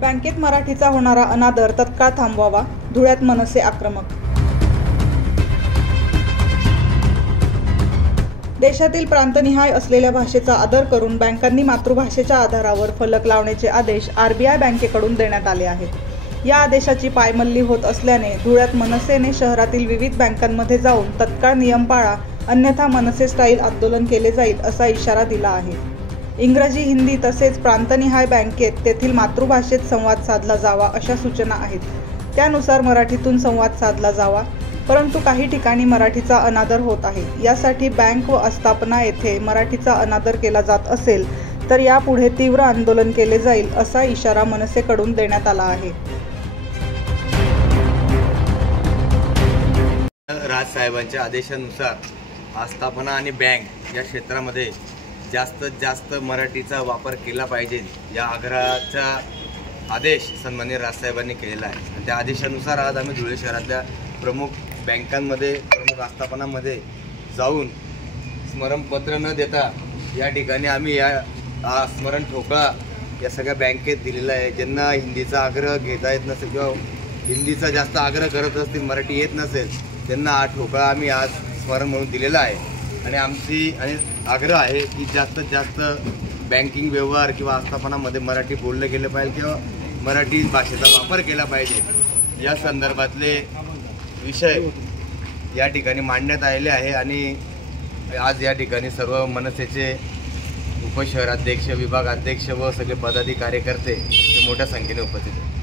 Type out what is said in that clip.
बँकेत मराठीचा होणारा अनादर तत्काळ थांबवावा, धुळ्यात मनसे आक्रमक। देशातील प्रांतनिहाय असलेल्या भाषेचा आदर करून बँकांनी मातृभाषेच्या आधारावर फलक लावण्याचे आदेश आरबीआय बँकेकडून देण्यात आले आहेत। या आदेशाची पायमल्ली होत असल्याने धुळ्यात मनसेने शहरातील विविध बँकांमध्ये जाऊन तत्काळ नियम पाळा, अन्यथा मनसे स्टाईल आंदोलन केले जाईल असा इशारा दिला आहे। इंग्रजी, हिंदी तसेच प्रांतनिहाय बँकेत तेथील मातृभाषेत संवाद साधला जावा अशा सूचना आहेत। त्यानुसार मराठीतून संवाद साधला जावा, परंतु काही ठिकाणी मराठीचा अनादर होत आहे। यासाठी बँक व आस्थापना येथे मराठीचा अनादर केला जात असेल तर यापुढे तीव्र आंदोलन केले जाईल असा इशारा मनसेकडून देण्यात आला आहे। राजसाहेबांच्या आदेशानुसार आस्थापना आणि बँक या क्षेत्रामध्ये जास्तीत जास्त मराठीचा वापर केला पाहिजे या आग्रहाचा आदेश सन्माननीय राजसाहेबांनी केलेला आहे। आणि त्या आदेशानुसार आज आम्ही धुळे शहरातल्या प्रमुख बँकांमध्ये, प्रमुख आस्थापनांमध्ये जाऊन स्मरणपत्र न देता या ठिकाणी आम्ही या स्मरण ठोकळा या सगळ्या बँकेत दिलेला आहे। ज्यांना हिंदीचा आग्रह घेता येत नसेल किंवा हिंदीचा जास्त आग्रह करत असतील, मराठी येत नसेल, त्यांना हा ठोकळा आम्ही आज स्मरण म्हणून दिलेला आहे। आणि आमची आग्रह आहे की जास्तीत जास्त बँकिंग व्यवहार किंवा आस्थापनामध्ये मराठी बोललं गेलं पाहिजे किंवा मराठी भाषेचा वापर केला पाहिजे या संदर्भातले विषय या ठिकाणी मांडण्यात आलेले आहे। आणि आज या ठिकाणी सर्व मनसेचे उपशहराध्यक्ष, विभागाध्यक्ष व सगळे पदाधिकारी कार्यकर्ते मोठ्या संख्येने उपस्थित आहेत।